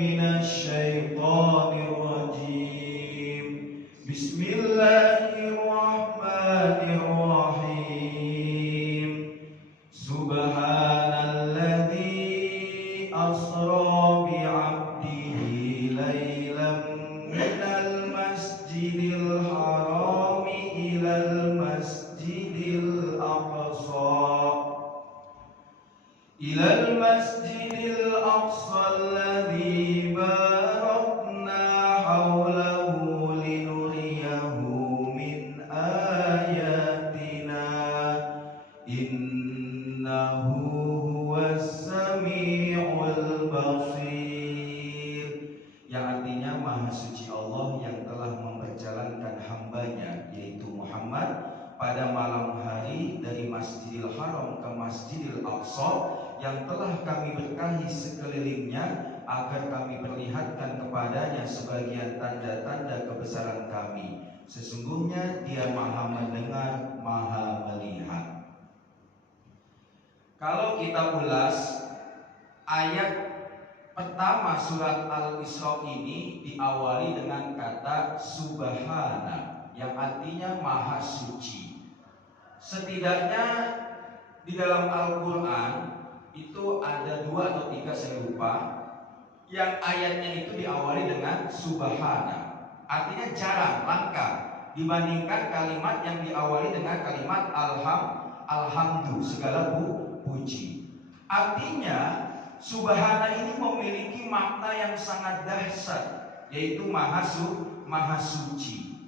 minasy syaithanir rajim. Bismillahirrahmanirrahim. Subhanalladzi asra bi'abdihi lailan minal masjidil harami ilal masjidil aqsa alladzi barakna hawlahu linuriyahu min ayatina innahu huwas samiul basir. Yang artinya Maha Suci Allah yang telah memperjalankan hambanya yaitu Muhammad pada malam hari dari Masjidil Haram ke Masjidil Aqsa yang telah kami berkahi sekelilingnya agar kami perlihatkan kepadanya sebagian tanda-tanda kebesaran kami. Sesungguhnya Dia Maha mendengar, Maha melihat. Kalau kita ulas ayat pertama surat Al-Isra ini diawali dengan kata Subhana yang artinya Maha Suci. Setidaknya di dalam Al-Quran itu ada 2 atau 3 saya lupa yang ayatnya itu diawali dengan Subhana. Artinya jarang, langka dibandingkan kalimat yang diawali dengan kalimat alhamdu, segala puji. Artinya Subhana ini memiliki makna yang sangat dahsyat, yaitu Maha Suci.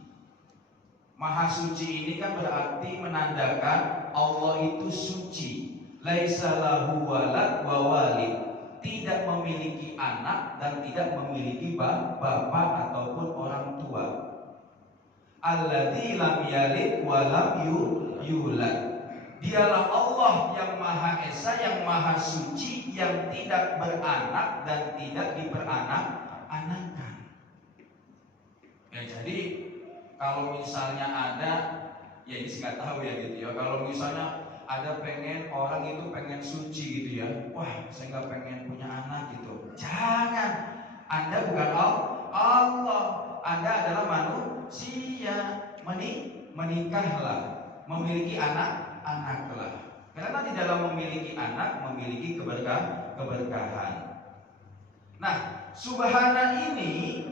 Maha Suci ini kan berarti menandakan Allah itu suci. Laisa lahu walad wa walid, tidak memiliki anak dan tidak memiliki bapak ataupun orang tua. Alladzi lam yalid wa lam yulad. Dialah Allah yang Maha Esa, yang Maha Suci, yang tidak beranak dan tidak diperanak-anakan. Ya, jadi kalau misalnya ada, ya ini sih nggak tahu ya gitu ya. Kalau misalnya ada pengen orang itu pengen suci gitu ya, wah saya nggak pengen punya anak gitu. Jangan, Anda bukan Allah, Anda adalah manusia. Menikahlah, memiliki anak-anaklah. Karena di dalam memiliki anak memiliki keberkahan. Nah, Subhana ini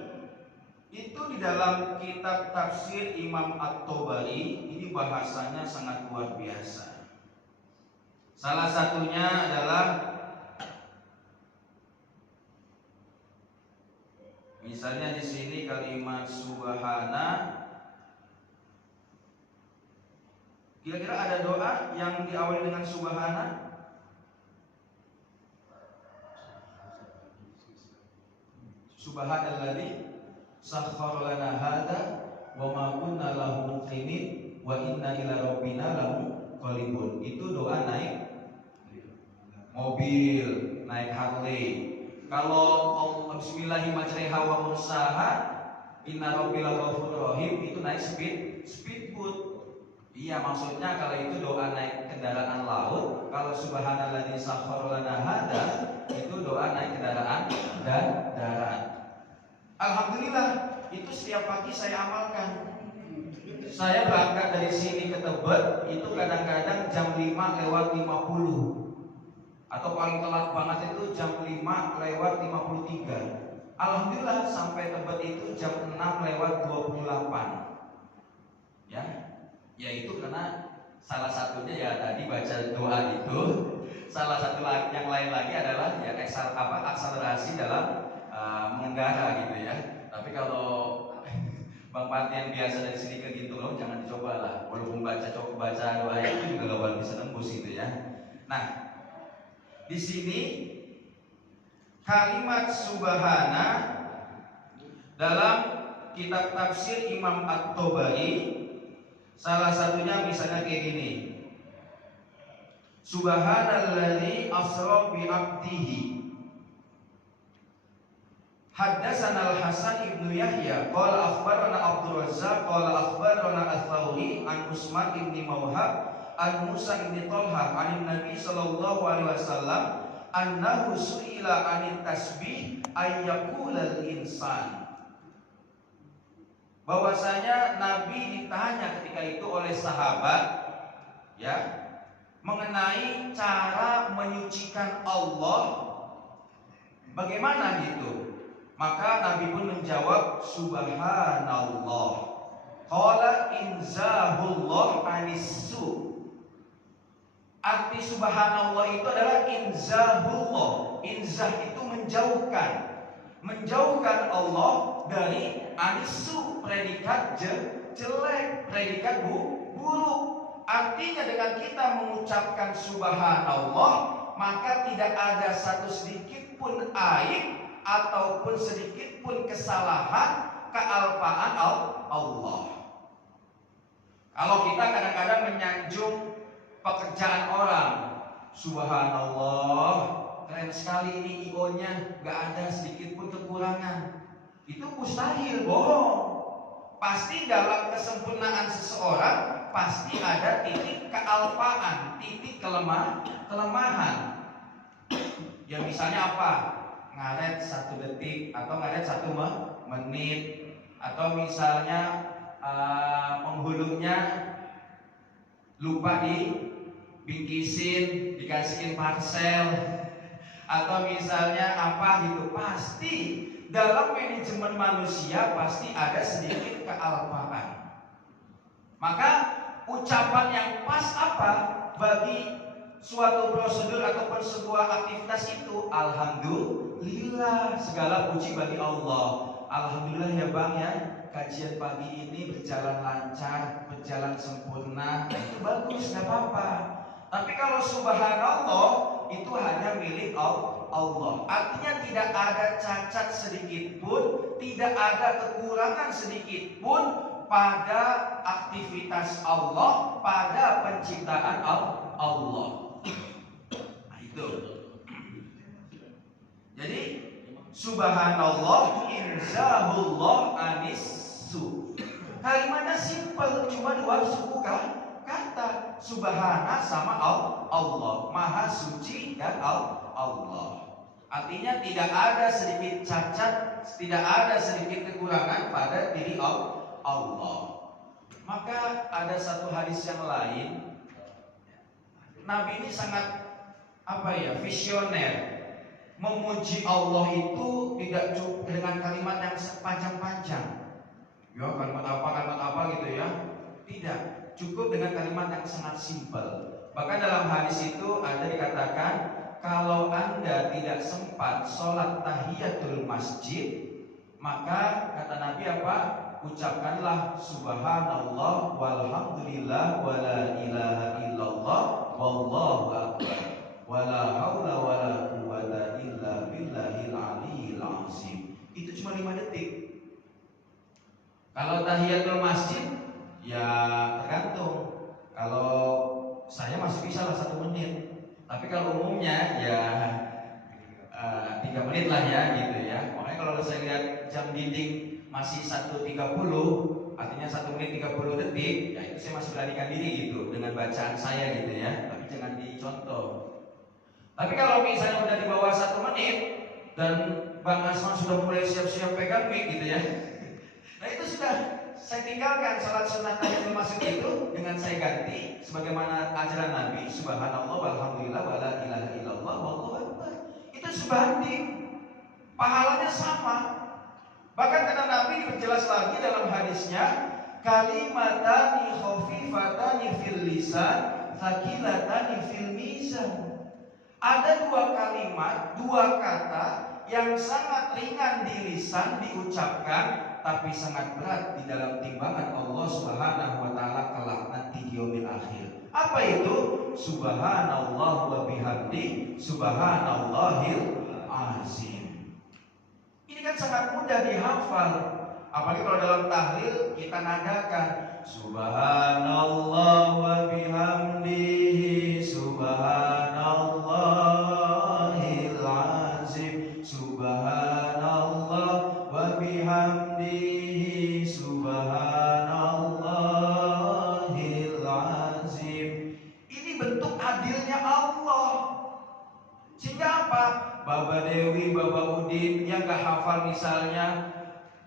itu di dalam kitab tafsir Imam At-Tabari ini bahasanya sangat luar biasa. Salah satunya adalah misalnya di sini kalimat Subhana. Kira-kira ada doa yang diawali dengan Subhana? Subhanalladzi sakhkhara lana hadza wa ma kunna lahu muqrinin wa inna ila rabbina lamunqalibun. Itu doa naik mobil, naik Harley. Kalau bismillahirrahmanirrahim wa mursaha inna rabbila ghafurur rahim, itu naik speedboat. Iya, maksudnya kalau itu doa naik kendaraan laut. Kalau subhanalladzi sakhkhara lana hadza itu doa naik kendaraan dan darat. Alhamdulillah, itu setiap pagi saya amalkan. Saya berangkat dari sini ke Tebet itu kadang-kadang jam 5:50 atau paling telat banget itu jam 5:53. Alhamdulillah sampai Tebet itu jam 6:28. Ya itu karena salah satunya ya tadi baca doa itu. Salah satu yang lain lagi adalah ya akselerasi dalam mengenggara gitu ya. Tapi kalau Bang Pati yang biasa dari sini ke Gintulong jangan dicoba lah. Walaupun baca doa itu juga gak bakal bisa tembus gitu ya. Nah, di sini kalimat Subhana dalam kitab tafsir Imam At-Tabari salah satunya misalnya kayak gini. Subhanalladzi asra bi 'abdihi. Haddatsana Al-Hasan ibnu Yahya qala akhbarana Abdul Razzaq qala akhbarana Ats-Tsauri an Usman ibn Mawhab an Musa ibn Talha an Nabi sallallahu alaihi wasallam annahu su'ila anit tasbih ayyaqulal insan. Bahwasanya Nabi ditanya ketika itu oleh sahabat, ya, mengenai cara menyucikan Allah, bagaimana gitu. Maka Nabi pun menjawab, subhanallah. Qala inzahullah anissu. Arti subhanallah itu adalah inzahullah. Inzah itu menjauhkan. Menjauhkan Allah dari anissu, predikat jelek, predikat buruk. Artinya dengan kita mengucapkan subhanallah, maka tidak ada satu sedikit pun aib ataupun sedikit pun kesalahan, kealpaan Allah. Kalau kita kadang-kadang menyanjung pekerjaan orang, subhanallah, keren sekali ini IO-nya, gak ada sedikit pun kekurangan. Itu mustahil, bohong. Pasti dalam kesempurnaan seseorang pasti ada titik kealpaan, titik kelemahan. Ya misalnya apa? Ngaret 1 detik atau ngaret 1 menit, atau misalnya penghulunya lupa dibingkisin, dikasihin parcel, atau misalnya apa gitu. Pasti dalam manajemen manusia pasti ada sedikit kealpaan. Maka ucapan yang pas apa bagi suatu prosedur ataupun sebuah aktivitas itu? Alhamdulillah, segala puji bagi Allah. Alhamdulillah ya Bang ya, kajian pagi ini berjalan lancar, berjalan sempurna, itu bagus, gak apa-apa. Tapi kalau subhanallah itu hanya milik Allah. Artinya tidak ada cacat sedikit pun, tidak ada kekurangan sedikit pun pada aktivitas Allah, pada penciptaan Allah. Nah itu. Jadi subhanallah inzahullah anissu. Kalimatnya simpel, cuma 2 suku kata. Subhana sama Allah, maha suci dan Allah. Artinya tidak ada sedikit cacat, tidak ada sedikit kekurangan pada diri Allah. Maka ada satu hadis yang lain, Nabi ini sangat visioner. Memuji Allah itu tidak cukup dengan kalimat yang panjang-panjang. Ya kalimat apa gitu ya. Tidak, cukup dengan kalimat yang sangat simpel. Bahkan dalam hadis itu ada dikatakan, kalau Anda tidak sempat sholat tahiyatul masjid, maka kata Nabi apa? Ucapkanlah subhanallah walhamdulillah wala ilaha illallah wallahu akbar wala haula wala quwwata illa billahil aliyil azim. Itu cuma 5 detik. Kalau tahiyatul masjid ya tergantung. Kalau saya masih bisa lah 1 menit. Tapi kalau umumnya ya 3 menit lah ya gitu ya. Makanya kalau saya lihat jam dinding masih 1.30, artinya 1 menit 30 detik, ya itu saya masih beranikan diri gitu dengan bacaan saya gitu ya. Tapi jangan dicontoh. Tapi kalau misalnya udah di bawah 1 menit dan Bang Asman sudah mulai siap-siap pegang mic gitu ya. Nah itu sudah saya tinggalkan salat sunnah tahiyatul masjid itu dengan saya ganti sebagaimana ajaran Nabi, subhanallah walhamdulillah wala ilaha illallah wallahu akbar. Itu sebanding, pahalanya sama. Bahkan kata Nabi diperjelas lagi dalam hadisnya, kalimatani khafifatani fil lisan thaqilatani fil mizan. Ada 2 kalimat, 2 kata yang sangat ringan di lisan diucapkan, tapi sangat berat di dalam timbangan Allah Subhanahu wa taala kelak nanti di yaumil akhir. Apa itu? Subhanallah wa bihamdi subhanallahil azim. Ini kan sangat mudah dihafal. Apalagi kalau dalam tahlil kita nadakan subhanallah wa bihamdihi subhanallahil azim subhanallah wa bihamdihi subhanallahil azim. Ini bentuk adilnya Allah. Sehingga hafal misalnya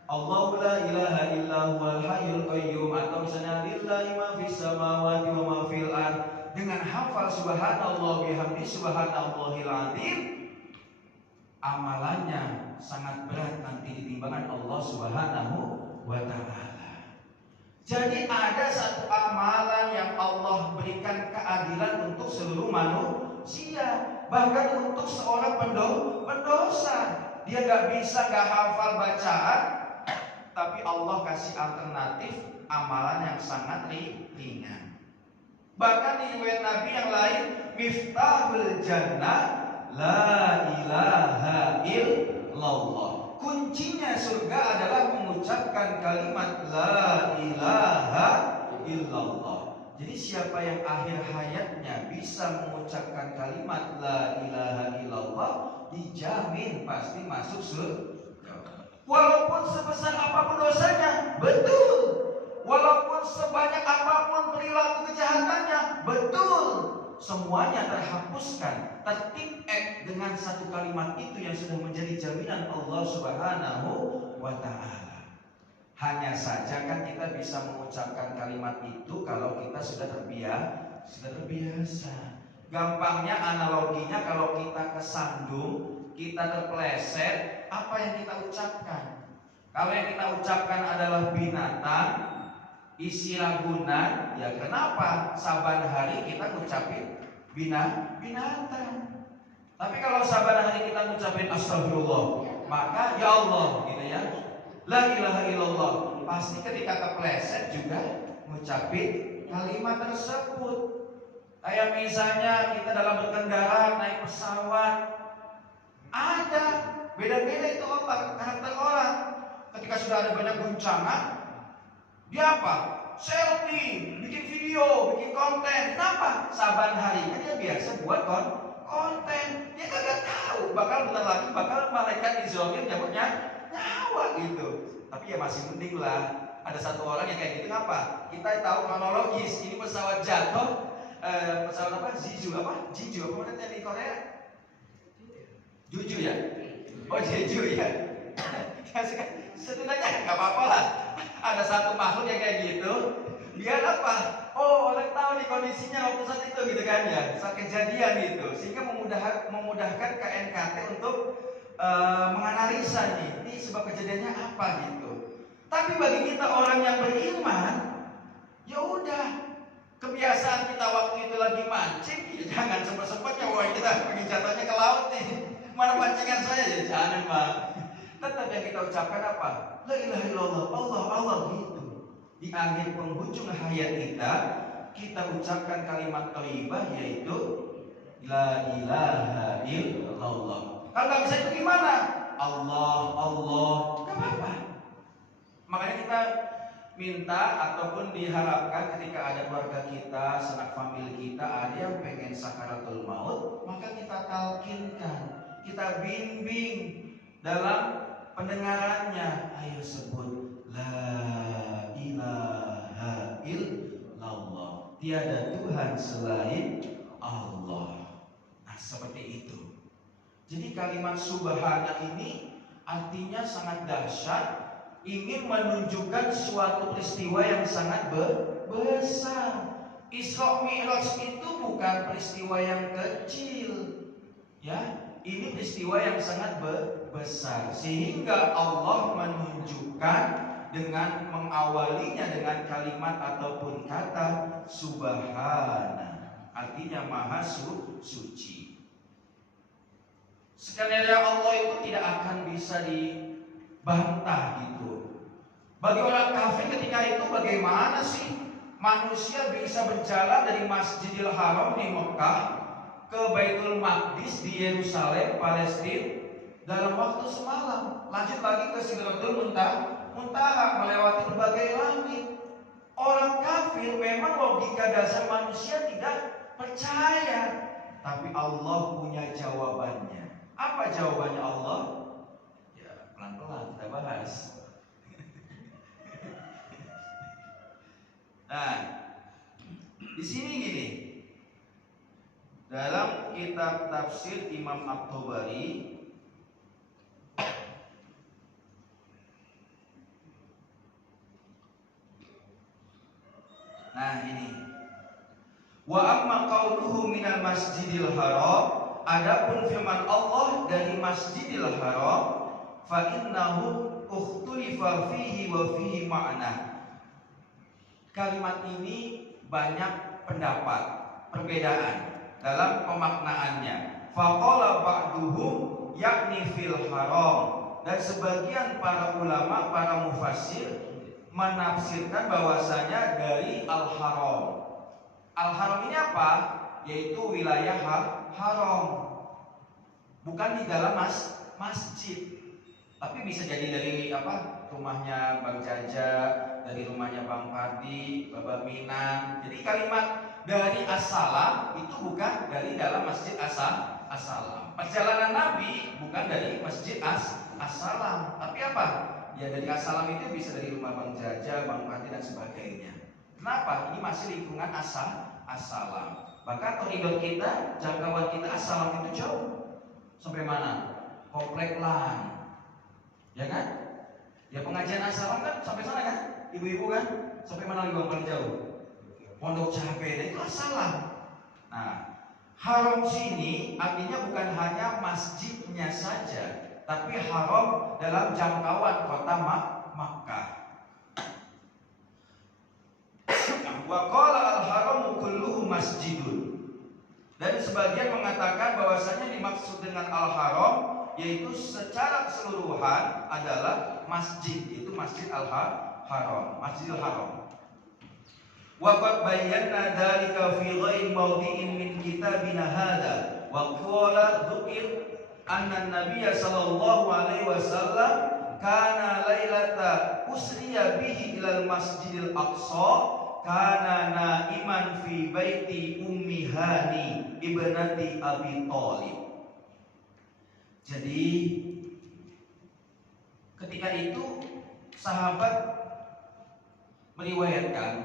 Allahu la ilaha illa huwal hayyul qayyum, atau misalnya lillahi ma fis samawati wa ma fil ard, dengan hafal subhanallah bihamdi subhanallahil azim, amalannya sangat berat nanti di timbangan Allah Subhanahu wa taala. Jadi ada satu amalan yang Allah berikan keadilan untuk seluruh manusia, bahkan untuk seorang pendosa. Dia nggak hafal bacaan, tapi Allah kasih alternatif amalan yang sangat ringan. Bahkan di riwayat Nabi yang lain, miftahul jannah la ilaha illallah. Kuncinya surga adalah mengucapkan kalimat la ilaha illallah. Jadi siapa yang akhir hayatnya bisa mengucapkan kalimat la ilaha illallah, dijamin pasti masuk surga. Walaupun sebesar apapun dosanya, betul. Walaupun sebanyak apapun perilaku kejahatannya, betul. Semuanya terhapuskan, tertipek dengan satu kalimat itu yang sudah menjadi jaminan Allah Subhanahu wa ta'ala. Hanya saja kan kita bisa mengucapkan kalimat itu kalau kita sudah terbiasa. Gampangnya analoginya, kalau kita kesandung, kita terpeleset, apa yang kita ucapkan? Kalau yang kita ucapkan adalah binatang, isi ragunan, ya kenapa saban hari kita ngucapin binatang? Tapi kalau saban hari kita ngucapin astagfirullah, maka ya Allah gitu ya, la ilaha illallah, pasti ketika kepleset juga ngucapin kalimat tersebut. Kayak misalnya kita dalam berkendara naik pesawat, ada beda-beda itu karakter orang. Ketika sudah ada banyak guncangan, dia apa? Selfie, bikin video, bikin konten. Kenapa? Saban harinya dia biasa buat konten. Dia kagak tahu bakal bentar lagi malaikat Israfil nyabutnya nyawa gitu. Tapi ya masih mending lah. Ada satu orang yang kayak gitu. Kenapa? Kita tahu kronologis. Ini pesawat jatuh. Pesawat apa? Jeju apa namanya di Korea? Jeju ya? Oh Jeju ya. Setidaknya nggak apa-apa lah. Ada satu makhluk yang kayak gitu. Biar apa? Oh, orang tahu nih kondisinya waktu saat itu gitu kan ya, saat kejadian gitu, sehingga memudahkan KNKT untuk menganalisa nih, ini sebab kejadiannya apa gitu. Tapi bagi kita orang yang beriman, ya udah, kebiasaan kita waktu itu lagi mancing, ya jangan sempat-sempatnya wah kita pengen jatuhnya ke laut nih, mana pancingan saya, ya jangan Pak. Tetap yang kita ucapkan apa? La ilaha illallah, Allah gitu. Di akhir penghujung hayat kita ucapkan kalimat thayyibah, yaitu la ilaha illallah. Kalau nggak bisa itu gimana? Allah, nggak apa-apa. Makanya kita minta ataupun diharapkan ketika ada keluarga kita, sanak famili kita, ada yang pengen sakaratul maut, maka kita talkinkan, kita bimbing dalam pendengarannya. Ayo sebut la ilaha illallah, tiada Tuhan selain Allah. Nah seperti itu. Jadi kalimat subhana ini artinya sangat dahsyat, ingin menunjukkan suatu peristiwa yang sangat besar. Isra Mi'raj itu bukan peristiwa yang kecil, ya. Ini peristiwa yang sangat besar, sehingga Allah menunjukkan dengan mengawalinya dengan kalimat ataupun kata subhana, artinya maha suci. Skenario Allah itu tidak akan bisa dibantah gitu. Bagi orang kafir ketika itu, bagaimana sih manusia bisa berjalan dari Masjidil Haram di Mekah ke Baitul Maqdis di Yerusalem, Palestina dalam waktu semalam, lanjut lagi ke Sidratul Muntaha, melewati berbagai langit. Orang kafir memang logika dasar manusia tidak percaya, tapi Allah punya jawabannya. Apa jawabannya Allah? Ya pelan-pelan kita bahas. Nah, di sini gini. Dalam kitab tafsir Imam At-Tabari Nah ini. Wa amma qauluhu minal masjidil haram, adapun firman Allah dari Masjidil Haram, fa innahu ukhtulifa fihi wa fihi ma'na. Kalimat ini banyak pendapat, perbedaan dalam pemaknaannya. Faqala ba'duhum yakni fil haram, dan sebagian para ulama, para mufassir menafsirkan bahwasanya dari al-haram. Al-haram ini apa? Yaitu wilayah haram. Bukan di dalam masjid. Tapi bisa jadi dari apa? Rumahnya Bang Jaja, dari rumahnya Bang Pardi, Bapak Minang. Jadi kalimat dari as-salam itu bukan dari dalam masjid as-salam. Perjalanan Nabi bukan dari masjid as-salam. Tapi apa? Ya dari as-salam itu bisa dari rumah Bang Jaja, Bang Pardi dan sebagainya. Kenapa? Ini masih lingkungan as-salam. Bahkan koridor kita, jangkauan kita as-salam itu jauh. Sampai mana? Komplek LAN. Ya kan? Ya pengajian as-salam kan sampai sana kan? Ibu-ibu kan? Sampai mana lagi paling jauh? Pondok Cabe, itu as-salam. Nah, haram sini artinya bukan hanya masjidnya saja, tapi haram dalam jangkauan kota Makkah. Wa qala al-haramu kulluhu masjidun. Dan sebagian mengatakan bahwasanya dimaksud dengan al-haram yaitu secara keseluruhan adalah masjid, itu Masjid al-Haram, Masjidil Haram. Wa qad bayyana dzalika fi ghairi mawdi'in min kitabina hadza wa qala dzukir anna an-nabiy sallallahu alaihi wasallam kana lailata usriya bihi ilal masjidil aqsa kana naiman fi baiti ummi Hani ibnati Abi Thalib. Jadi ketika itu sahabat meriwayatkan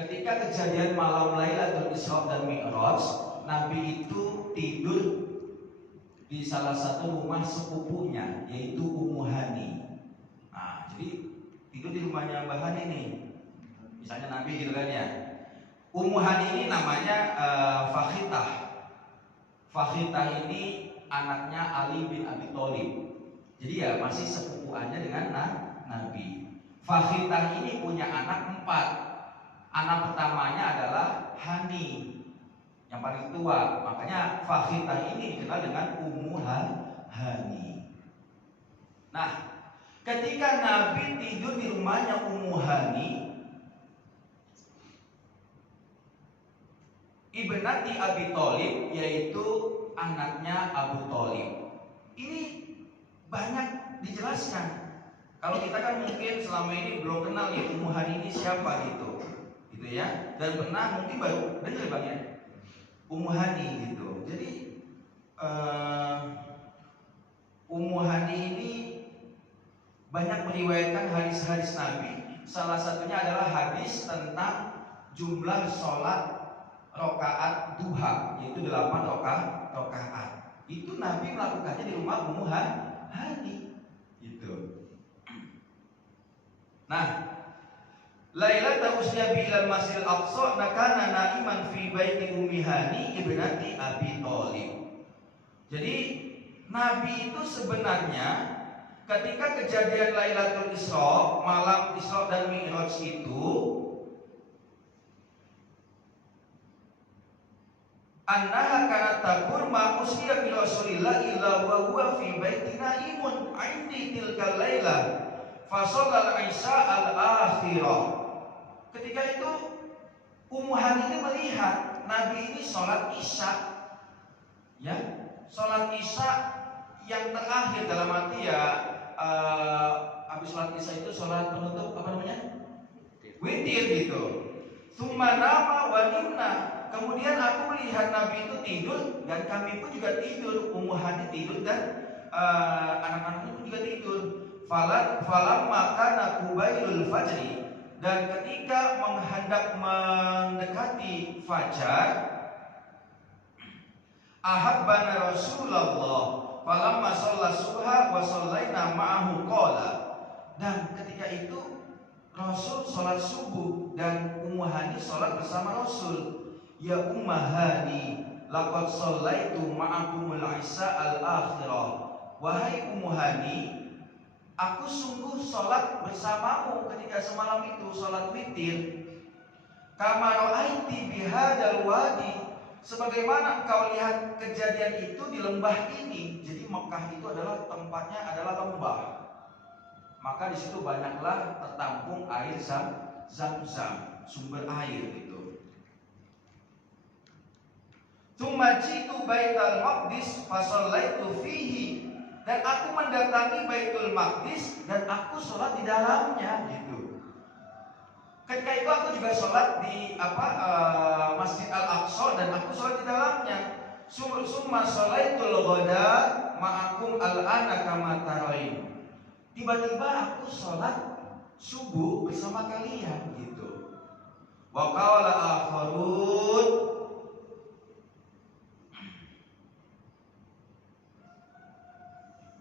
ketika kejadian malam Lailatul Isra dan Mi'raj, Nabi itu tidur di salah satu rumah sepupunya yaitu Ummu Hani. Nah, jadi tidur di rumahnya Mbah Hani nih. Misalnya Nabi gitu kan ya. Ummu Hani ini namanya Fakhitah. Fakhitah ini anaknya Ali bin Abi Thalib. Jadi ya masih sepupuannya dengan Nabi. Fakhitah ini punya anak 4. Anak pertamanya adalah Hani, yang paling tua. Makanya Fakhitah ini dikenal dengan Ummu Hani. Nah, ketika Nabi tidur di rumahnya Ummu Hani ibnati Abi Thalib, yaitu anaknya Abu Thalib. Ini banyak dijelaskan. Kalau kita kan mungkin selama ini belum kenal ya Ummu Hani ini siapa gitu ya. Dan pernah mungkin baru dengar Bang ya, Ummu Hani gitu. Jadi Ummu Hani ini banyak meriwayatkan hadis-hadis Nabi. Salah satunya adalah hadis tentang jumlah sholat rakaat duha, yaitu 8 rakaat. Itu Nabi melakukannya di rumah Ummu Hani gitu. Nah, Lailatul Usriya bil Masjidil Aqsa nakana naiman fi baiti Ummi Hani ibnati Abi Thalib. Jadi Nabi itu sebenarnya ketika kejadian Lailatul Isra, malam Isra dan Mi'raj itu, annaha kanat taqul ma usriya bi Rasulillah illa wa huwa fi baiti naimun 'indi tilkal lailah fa shallal isya al-akhirah. Ketika itu Ummu Hani ini melihat Nabi ini sholat isya, ya, sholat isya yang terakhir, dalam arti ya habis sholat isya itu sholat penutup apa namanya? Witir gitu. Tsumma nama wa nimna. Kemudian aku melihat Nabi itu tidur dan kami pun juga tidur. Ummu Hani tidur dan anak-anaknya pun juga tidur. Falam maka kubailul fajri, dan ketika hendak mendekati fajar, ahabbana Rasulullah falamma shalla subha wa shallaina ma'ahu qala. Dan ketika itu Rasul sholat subuh dan Ummu Hani sholat bersama Rasul. Ya Ummu Hani, laqad shallaitu ma'akumul isya al-akhirah. Wahai Ummu Hani, aku sungguh sholat bersamamu ketika semalam itu sholat witir. Kama ra'aiti bihadzal wadi, sebagaimana engkau lihat kejadian itu di lembah ini. Jadi Mekah itu adalah tempatnya adalah lembah. Maka di situ banyaklah tertampung air Zam-Zam, sumber air itu. Tsumma jitu Baitul Maqdis fa shallaitu fihi, dan aku mendatangi Baitul Maqdis dan aku sholat di dalamnya gitu. Ketika itu aku juga sholat di Masjid Al-Aqsa dan aku sholat di dalamnya. Summa sholaitul ghada ma'akum al-ana kama tarain. Tiba-tiba aku sholat subuh bersama kalian gitu. Wa qala akharun,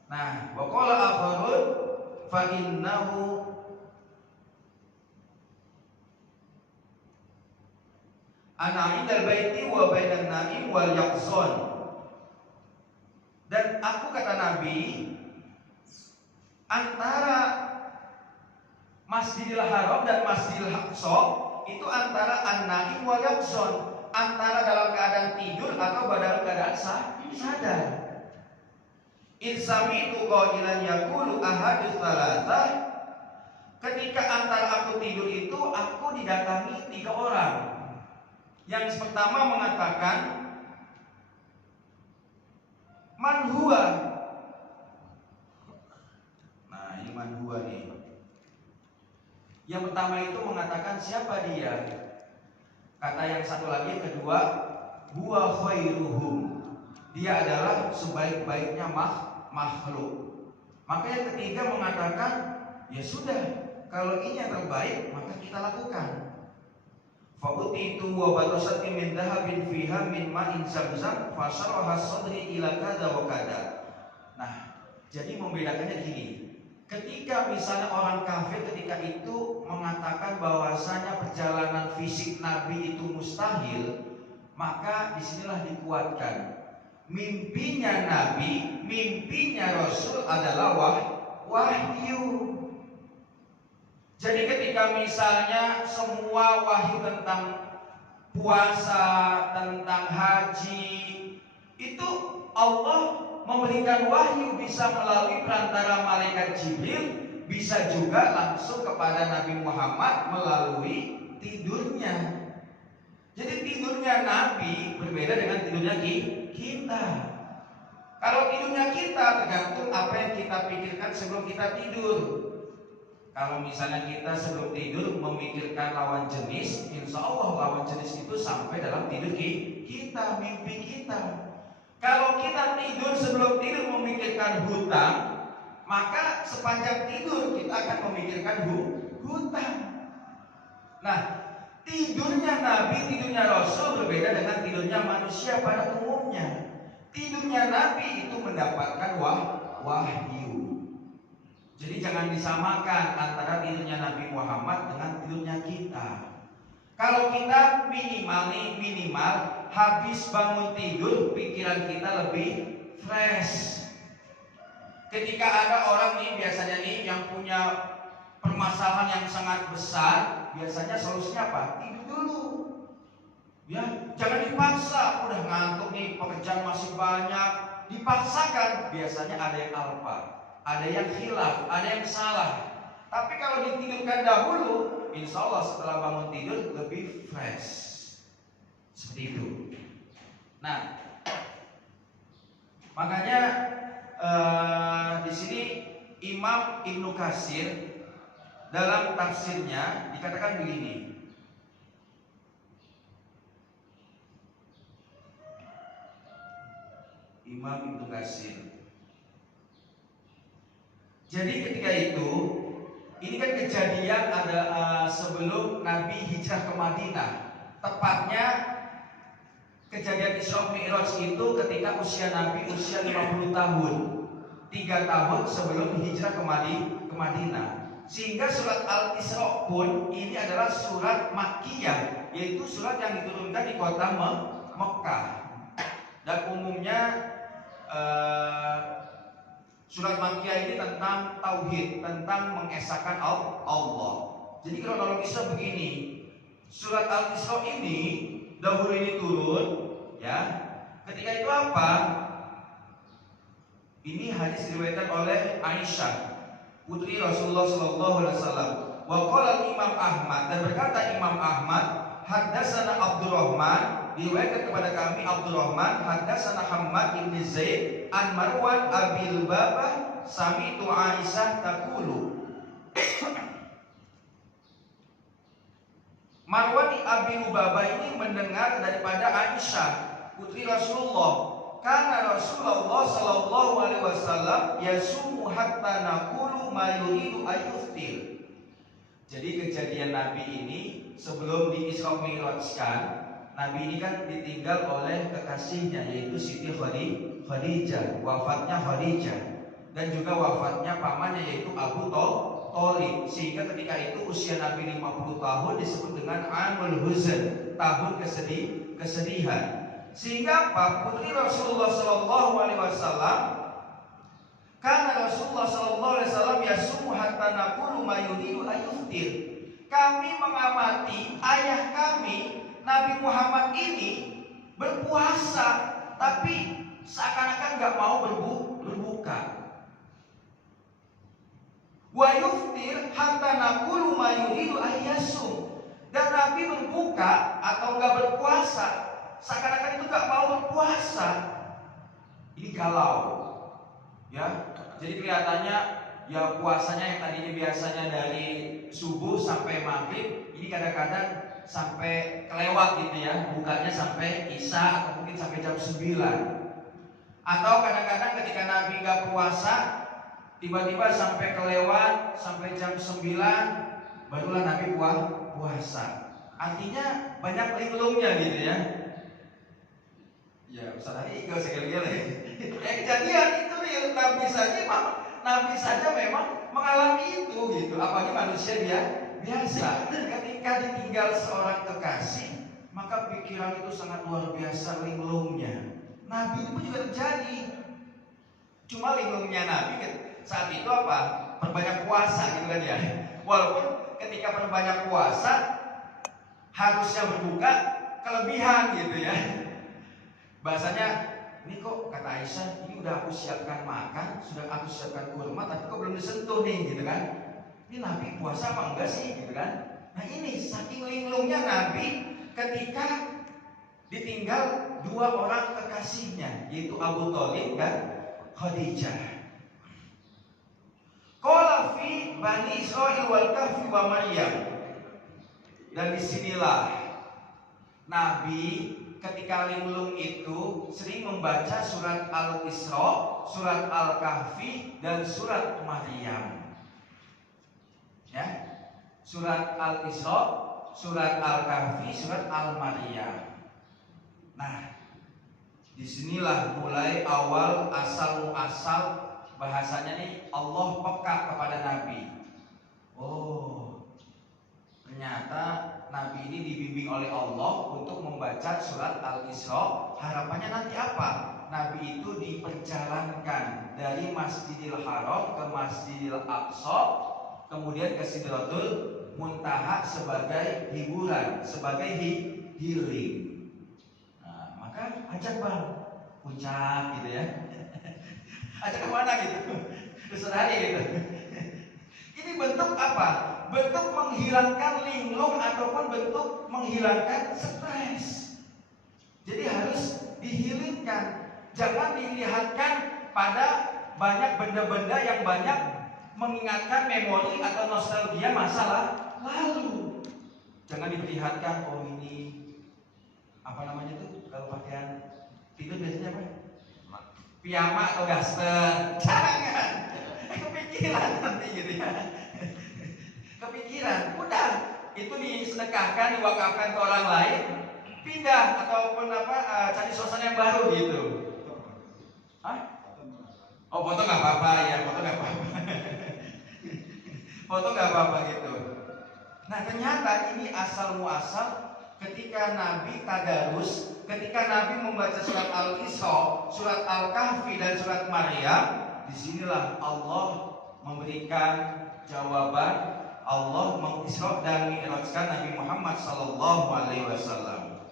nah, wa qala akharun fa innahu ana indal baiti wa bainan naim wal yaqzon. Dan aku, kata Nabi, antara Masjidil Haram dan Masjidil Aqsa itu antara an-naim wal yaqzon, antara dalam keadaan tidur atau dalam keadaan sadar. In sami'tu qailan yaqulu ahadits tsalatsah, ketika antara aku tidur itu aku didatangi 3 orang. Yang pertama mengatakan man huwa. Nah, ini man huwa nih. Yang pertama itu mengatakan siapa dia. Kata yang satu lagi, yang kedua, huwa khairuhum, dia adalah sebaik-baiknya makhluk. Maka yang ketiga mengatakan, ya sudah, kalau ini yang terbaik maka kita lakukan. Fa'utitu wa batasati min dhahabin fiha min ma'in zamzam fasaraha sadri ila kada wa kada. Nah, jadi membedakannya gini. Ketika misalnya orang kafir ketika itu mengatakan bahwasanya perjalanan fisik Nabi itu mustahil, maka disinilah dikuatkan mimpinya Nabi, mimpinya Rasul adalah wahyu. Jadi ketika misalnya semua wahyu tentang puasa, tentang haji, itu Allah memberikan wahyu bisa melalui perantara malaikat Jibril, bisa juga langsung kepada Nabi Muhammad melalui tidurnya. Jadi tidurnya Nabi berbeda dengan tidurnya kita. Kalau tidurnya kita tergantung apa yang kita pikirkan sebelum kita tidur. Kalau misalnya kita sebelum tidur memikirkan lawan jenis, insya Allah lawan jenis itu sampai dalam tidur kita, mimpi kita. Kalau kita tidur sebelum tidur memikirkan hutang, maka sepanjang tidur kita akan memikirkan hutang. Nah, tidurnya Nabi, tidurnya Rasul berbeda dengan tidurnya manusia pada umumnya. Tidurnya Nabi itu mendapatkan wahyu. Jadi jangan disamakan antara tidurnya Nabi Muhammad dengan tidurnya kita. Kalau kita minimal habis bangun tidur pikiran kita lebih fresh. Ketika ada orang nih biasanya nih yang punya permasalahan yang sangat besar, biasanya solusinya apa? Tidur dulu. Ya, jangan dipaksa. Udah ngantuk nih, pekerjaan masih banyak, dipaksakan. Biasanya ada yang alpa, ada yang khilaf, ada yang salah. Tapi kalau ditidurkan dahulu, insya Allah setelah bangun tidur lebih fresh. Seperti itu. Nah, makanya di sini Imam Ibnu Katsir dalam tafsirnya dikatakan begini. Imam Ibnu Katsir. Jadi ketika itu, ini kan kejadian ada sebelum Nabi hijrah ke Madinah. Tepatnya kejadian Isra Mi'raj itu ketika usia Nabi usia 50 tahun. 3 tahun sebelum hijrah ke Madinah. Sehingga surat Al-Isra pun ini adalah surat Makkiyah, yaitu surat yang diturunkan di kota Mekkah. Dan umumnya surat Makkiyah ini tentang tauhid, tentang mengesahkan Allah. Jadi kronologisnya begini. Surat Al-Isra ini dahulu ini turun, ya. Ketika itu apa? Ini hadis diriwayatkan oleh Aisyah, putri Rasulullah sallallahu alaihi wasallam. Wa qala Imam Ahmad, dan berkata Imam Ahmad, haddatsana Abdurrahman, diriwayatkan kepada kami Abdurrahman, haddatsana Hammad bin Zaid an Marwan Abil Babah sami'tu Aisyah taqulu. Marwan Abi Lubabah ini mendengar daripada Aisyah, putri Rasulullah, karena Rasulullah sallallahu alaihi wasallam yasumu hatta naqulu ma yuridu ayyuftir. Jadi kejadian Nabi ini sebelum di Isra Mi'rajkan, Nabi ini kan ditinggal oleh kekasihnya, yaitu Siti Khadijah, wafatnya Khadijah, dan juga wafatnya pamannya yaitu Abu Thalib. Sehingga ketika itu usia Nabi 50 tahun disebut dengan Amul Huzn, tahun kesedihan. Sehingga apa? Putri Rasulullah sallallahu alaihi wasallam, karena Rasulullah sallallahu alaihi wasallam yasumu hatta naqulu ma yuridu ayyuftir. Kami mengamati ayah kami Nabi Muhammad ini berpuasa, tapi seakan-akan gak mau berbuka. Wa yuftir hatta naqulu ma yuridu ayyasum. Dan Nabi berbuka atau gak berpuasa, seakan-akan itu gak mau berpuasa. Ini galau, ya. Jadi kelihatannya ya puasanya yang tadinya biasanya dari subuh sampai maghrib, ini kadang-kadang sampai kelewat gitu ya, bukanya sampai isya atau mungkin sampai jam 9. Atau kadang-kadang ketika Nabi gak puasa, tiba-tiba sampai kelewat sampai jam 9, barulah Nabi puasa. Artinya banyak linglungnya gitu ya. Ya Ustaz tadi gak usah gele-gele. Kejadian itu real, Nabi saja memang mengalami itu gitu. Apalagi manusia dia biasa. Ketika ditinggal seorang kekasih, maka pikiran itu sangat luar biasa linglungnya. Nabi itu pun juga terjadi. Cuma linglungnya Nabi saat itu apa? Perbanyak puasa gitu kan ya. Walaupun ketika perbanyak puasa harusnya berbuka kelebihan gitu ya. Bahasanya, ini kok kata Aisyah, ini udah aku siapkan makan, sudah aku siapkan kurma, tapi kok belum disentuh nih gitu kan. Ini Nabi puasa apa enggak sih gitu kan. Nah ini saking linglungnya Nabi ketika ditinggal dua orang kekasihnya, yaitu Abu Thalib dan Khadijah. Qala fi Bani Israil wal Kahfi wa Maryam. Dan disinilah Nabi ketika linglung itu sering membaca surat Al-Isra, surat Al-Kahfi, dan surat Maryam. Ya, surat Al-Isra, surat Al-Kahfi, surat Al-Maryam. Nah, disinilah mulai awal asal muasal bahasanya nih, Allah peka kepada Nabi. Oh, ternyata Nabi ini dibimbing oleh Allah untuk membaca surat Al-Isra. Harapannya nanti apa? Nabi itu diperjalankan dari Masjidil Haram ke Masjidil Aqsa, kemudian ke Sidratul Muntaha sebagai hiburan, sebagai healing. Nah, maka ajak bang, puncak gitu ya. Ajak kemana gitu? Terserah gitu. Ini bentuk apa? Bentuk menghilangkan linglung ataupun bentuk menghilangkan stres. Jadi harus dihilangkan. Jangan dilihatkan pada banyak benda-benda yang banyak mengingatkan memori atau nostalgia masa lalu. Jangan diperlihatkan, oh ini apa namanya tuh kalau pakaian tidur biasanya apa? Piyama atau daster. Jangan. Kepikiran nanti gitu ya. Kepikiran, udah itu disedekahkan, diwakafkan ke orang lain, pindah ataupun cari suasana yang baru gitu. Hah? Oh foto nggak apa-apa ya, foto nggak apa-apa. foto nggak apa-apa gitu. Nah ternyata ini asal muasal ketika Nabi tadarus, ketika Nabi membaca surat Al-Isra, surat Al-Kahfi dan surat Maryam, disinilah Allah memberikan jawaban. Allah mengisra dan mi'rajkan Nabi Muhammad sallallahu alaihi wasallam.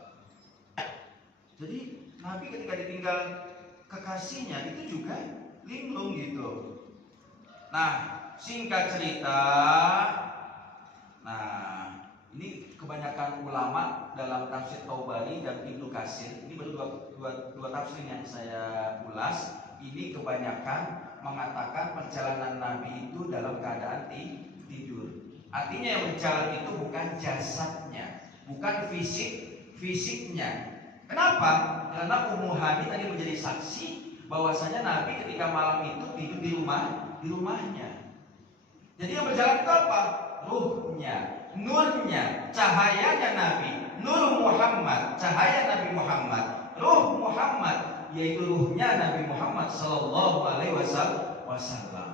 Jadi Nabi ketika ditinggal kekasihnya itu juga linglung gitu. Nah, singkat cerita, nah ini kebanyakan ulama dalam tafsir Taubari dan Ibnu Katsir, ini baru dua tafsir yang saya ulas. Ini kebanyakan mengatakan perjalanan Nabi itu dalam keadaan tidur. Artinya yang berjalan itu bukan jasadnya, bukan fisiknya. Kenapa? Karena Ummu Hani tadi menjadi saksi bahwasanya Nabi ketika malam itu tidur di rumahnya. Jadi yang berjalan itu apa? Ruhnya, nurnya, cahayanya Nabi, nur Muhammad, cahaya Nabi Muhammad, ruh Muhammad, yaitu ruhnya Nabi Muhammad sallallahu alaihi wasallam.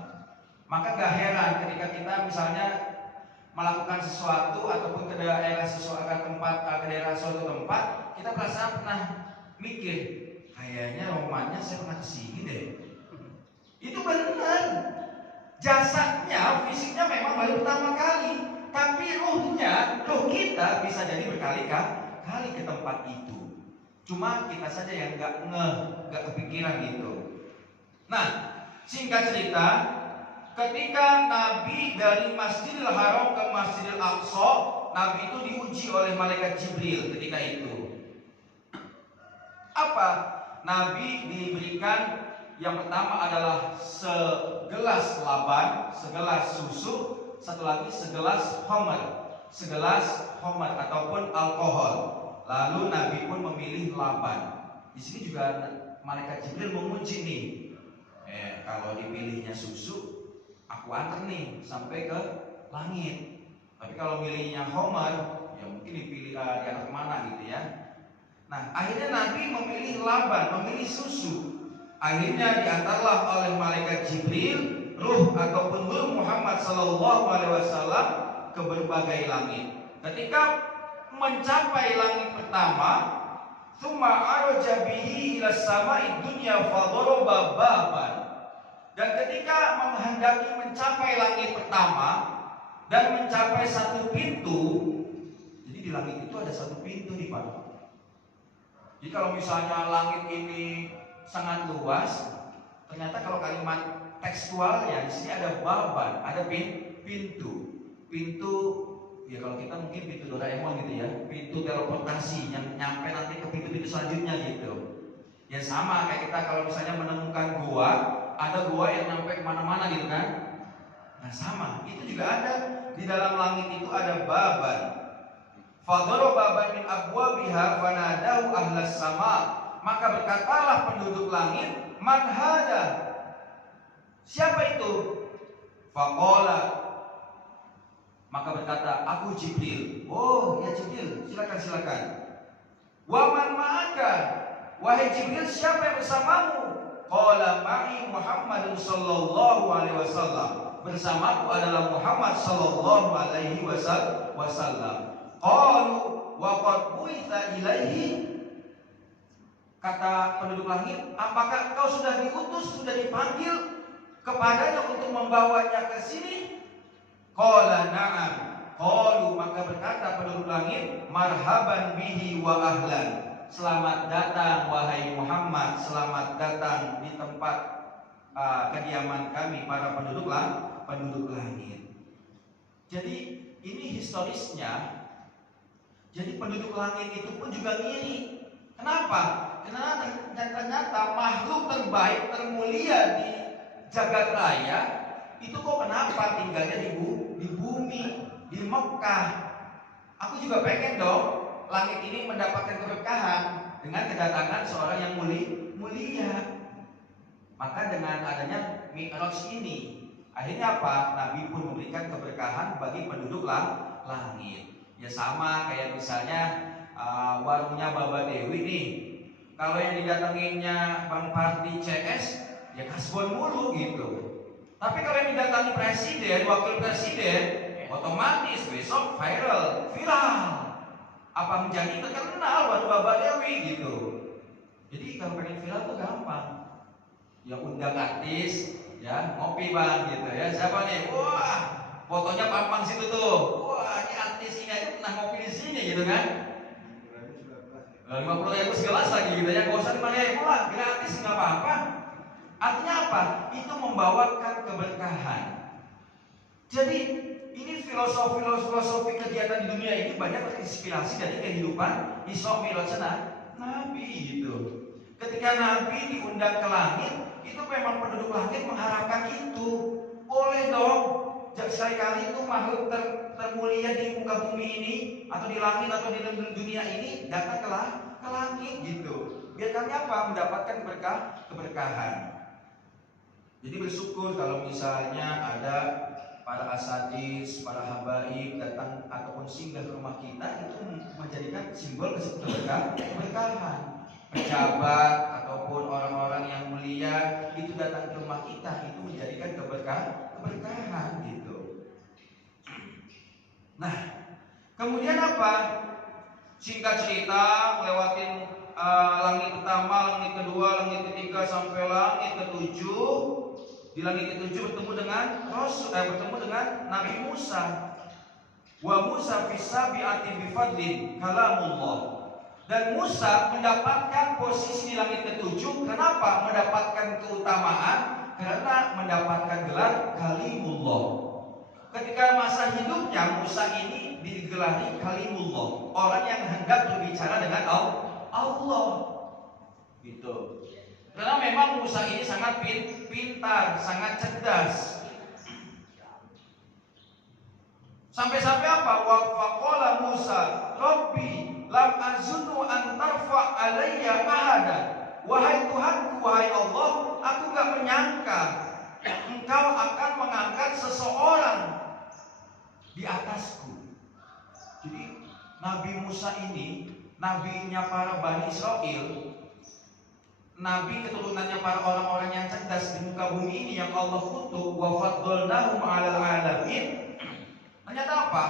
Maka gak heran ketika kita misalnya melakukan sesuatu ataupun ke daerah suatu tempat, kita perasaan pernah mikir, kayaknya romannya saya pernah kesini deh. Itu benar. Jasadnya, fisiknya memang baru pertama kali, tapi ruh kita bisa jadi berkali-kali ke tempat itu. Cuma kita saja yang nggak kepikiran gitu. Nah, singkat cerita, ketika Nabi dari Masjidil Haram ke Masjidil Aqsa, Nabi itu diuji oleh malaikat Jibril ketika itu. Apa? Nabi diberikan yang pertama adalah segelas laban, segelas susu, satu lagi segelas homer ataupun alkohol. Lalu Nabi pun memilih laban. Di sini juga malaikat Jibril menguji nih. Kalau dipilihnya susu, aku antar nih sampai ke langit. Tapi kalau milihnya homer, ya mungkin dipilih di atas mana gitu ya. Nah, akhirnya Nabi memilih laban, memilih susu. Akhirnya diantarlah oleh malaikat Jibril ruh ataupun nur Muhammad sallallahu alaihi wasallam ke berbagai langit. Ketika mencapai langit pertama, tsumma araja bihi ila samai dunya fadaraba baban. Dan ketika menghendaki mencapai langit pertama dan mencapai satu pintu, jadi di langit itu ada satu pintu nih Pak. Jadi kalau misalnya langit ini sangat luas, ternyata kalau kalimat tekstualnya di sini ada baban, ada pintu. Pintu ya kalau kita mungkin pintu Doraemon gitu ya, pintu teleportasi yang nyampe nanti ke pintu-pintu selanjutnya gitu. Ya sama kayak kita kalau misalnya menemukan gua, ada gua yang nyampe kemana-mana gitu kan. Nah sama, itu juga ada di dalam langit itu ada baban. Fadoro baban min abwabiha fanadahu ahlas sama. Maka berkatalah penduduk langit, man hada? Siapa itu? Faqala. Maka berkata, aku Jibril. Oh ya Jibril, silakan. Wa man ma'aka? Wahai Jibril, siapa yang bersamamu? Qala ma'i Muhammadun sallallahu alaihi wasallam. Bersamaku adalah Muhammad sallallahu alaihi wasallam. Qalu wa qad bu'itsa ilaihi. Kata penduduk langit, apakah kau sudah diutus, sudah dipanggil kepadanya untuk membawanya ke sini? Qala na'am. Qalu, maka berkata penduduk langit, marhaban bihi wa ahlan. Selamat datang wahai Muhammad, selamat datang di tempat kediaman kami para penduduk langit. Jadi ini historisnya. Jadi penduduk langit itu pun juga ngiri. Kenapa? Karena ternyata makhluk terbaik, termulia di jagat raya itu kok kenapa tinggalnya di bumi, di Mekah. Aku juga pengen dong langit ini mendapatkan keberkahan dengan kedatangan seorang yang mulia. Maka dengan adanya Mi'raj ini, akhirnya apa? Nabi pun memberikan keberkahan bagi penduduk langit. Ya sama kayak misalnya warungnya Baba Dewi nih. Kalau yang didatanginnya Bang Parti CS, ya kasbon mulu gitu. Tapi kalau yang didatangi presiden, wakil presiden, otomatis besok viral. Apa menjadi terkenal baru Bapak Dewi gitu. Jadi kalau pengen viral tuh gampang. Yang undang artis, ya ngopi bang gitu ya. Siapa nih? Wah, fotonya pampang situ tuh. Wah, ini artis ini aja pernah ngopi di sini gitu kan. 50.000 segelas lagi gitu ya. Gak usah 5.000 lah, gratis nggak apa-apa. Artinya apa? Itu membawakan keberkahan. Jadi ini filosofi kegiatan di dunia ini banyak terinspirasi dari kehidupan Isra Mi'raj Nabi gitu. Ketika Nabi diundang ke langit, itu memang penduduk langit mengharapkan itu. Boleh dong, sekali-kali itu makhluk termulia di muka bumi ini, atau di langit atau di dunia ini datang ke langit gitu. Biar kami apa? Mendapatkan keberkahan. Jadi bersyukur kalau misalnya ada para asadis, para habaib datang ataupun singgah ke rumah kita, itu menjadikan simbol keberkahan. Pejabat ataupun orang-orang yang mulia itu datang ke rumah kita, itu menjadikan keberkahan gitu. Nah, kemudian apa? Singkat cerita, melewatin langit pertama, langit kedua, langit ketiga sampai langit ketujuh. Di langit ketujuh bertemu dengan Nabi Musa. Wa Musa fisabi'ati bifadlin kalamullah. Dan Musa mendapatkan posisi di langit ketujuh. Kenapa mendapatkan keutamaan? Karena mendapatkan gelar Kalimullah. Ketika masa hidupnya Musa ini digelari Kalimullah, orang yang hendak berbicara dengan Allah. Gitu. Karena memang Musa ini sangat pintar, sangat cerdas. Sampai-sampai apa? Wa faqala Musa, Rabbi lam azunnu an tarfa alayya ahada. Wahai Tuhanku, wahai Allah, aku gak menyangka Engkau akan mengangkat seseorang di atasku. Jadi Nabi Musa ini, nabinya para Bani Israel, nabi keturunannya para orang-orang yang cerdas di muka bumi ini yang Allah kutuk. Wa faddalnahum 'alal 'alamin. Ternyata apa?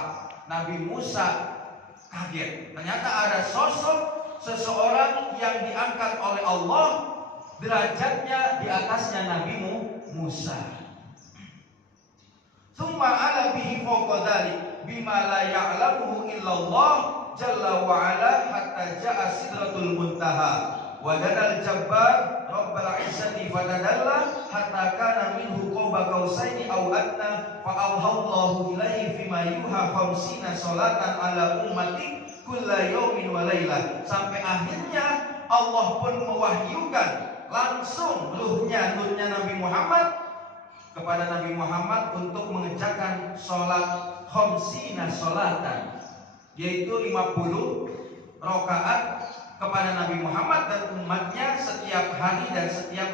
Nabi Musa kaget. Ternyata ada sosok seseorang yang diangkat oleh Allah, derajatnya di atasnya Nabi Musa. Tsumma 'ala bihi fawqa dzalik bima la ya'lamuhu illallah jalla wa 'ala hatta ja'a sidratul muntaha. Wadanal jabbar rabbal izzati fatadalla hatta kana minhu qaba qausaini aw adna fa auhallahu ilaihi fima yuha khamsina salatan ala ummati kulla yaumin wa lailah. Sampai akhirnya Allah pun mewahyukan langsung nurnya Nabi Muhammad kepada Nabi Muhammad untuk mengerjakan salat khamsina salatan, yaitu 50 rakaat kepada Nabi Muhammad dan umatnya setiap hari dan setiap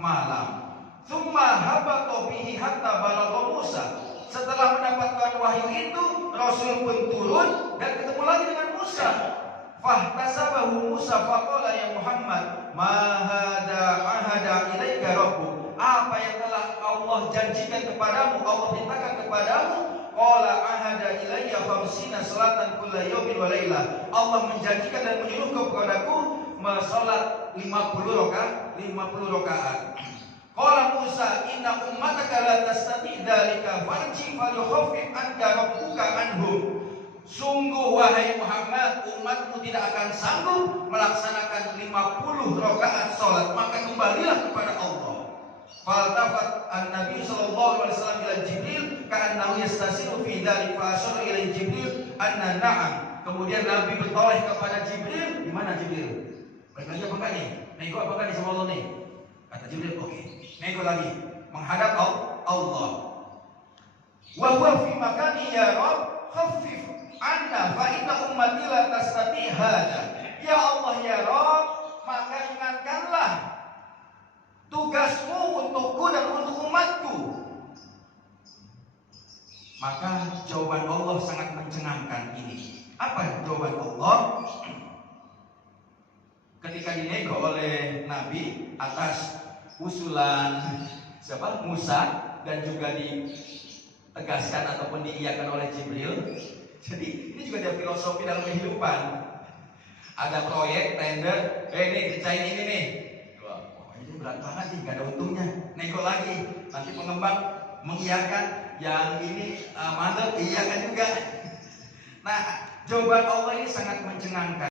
malam. Tsumma habata bihi hatta balagha Musa. Setelah mendapatkan wahyu itu, Rasul pun turun dan ketemu lagi dengan Musa. Fahtasabahu Musa faqala ya Muhammad, ma hada ahada ilaika rabbuk. Apa yang telah Allah janjikan kepadamu, Allah perintahkan kepadamu? Qala ahada ilayya khamsina salatan kulla yaumin wa lailah. Allah menjanjikan dan menyuruh kepadaku salat 50 rakaat. Qala Musa inna ummataka la tastati' dzalika farji falyukhaffif anka rabbuka anhum. Sungguh wahai Muhammad, umatmu tidak akan sanggup melaksanakan 50 rakaat salat, maka kembalilah kepada Allah. Faltafat an-nabi sallallahu alaihi wasallam ila Jibril ka'annahu yastasiru fi dzalik fa asyara ila Jibril anna na'am. Kemudian Nabi bertoleh kepada Jibril. Di mana Jibril? Baik lagi apa enggak nih? Nego apa enggak nih sama Allah nih? Kata Jibril, oke. Nego lagi menghadap Allah. Wa huwa fi makani ya Rabb khaffif anna fa inna ummati la tastati hada. Ya Allah ya Rabb, maka ringankanlah tugasmu untukku dan untuk umatku. Maka jawaban Allah sangat mencengangkan ini. Apa jawaban Allah? Ketika dinego oleh Nabi atas usulan siapa? Musa, dan juga ditegaskan ataupun diiyakan oleh Jibril. Jadi ini juga ada filosofi dalam kehidupan. Ada proyek, tender, nih kerjain ini nih. Wah, ini berat banget nih, gak ada untungnya. Nego lagi, nanti pengembang mengiyakan, yang ini mantap, iyakan juga. Nah, jawaban Allah ini sangat mencengangkan.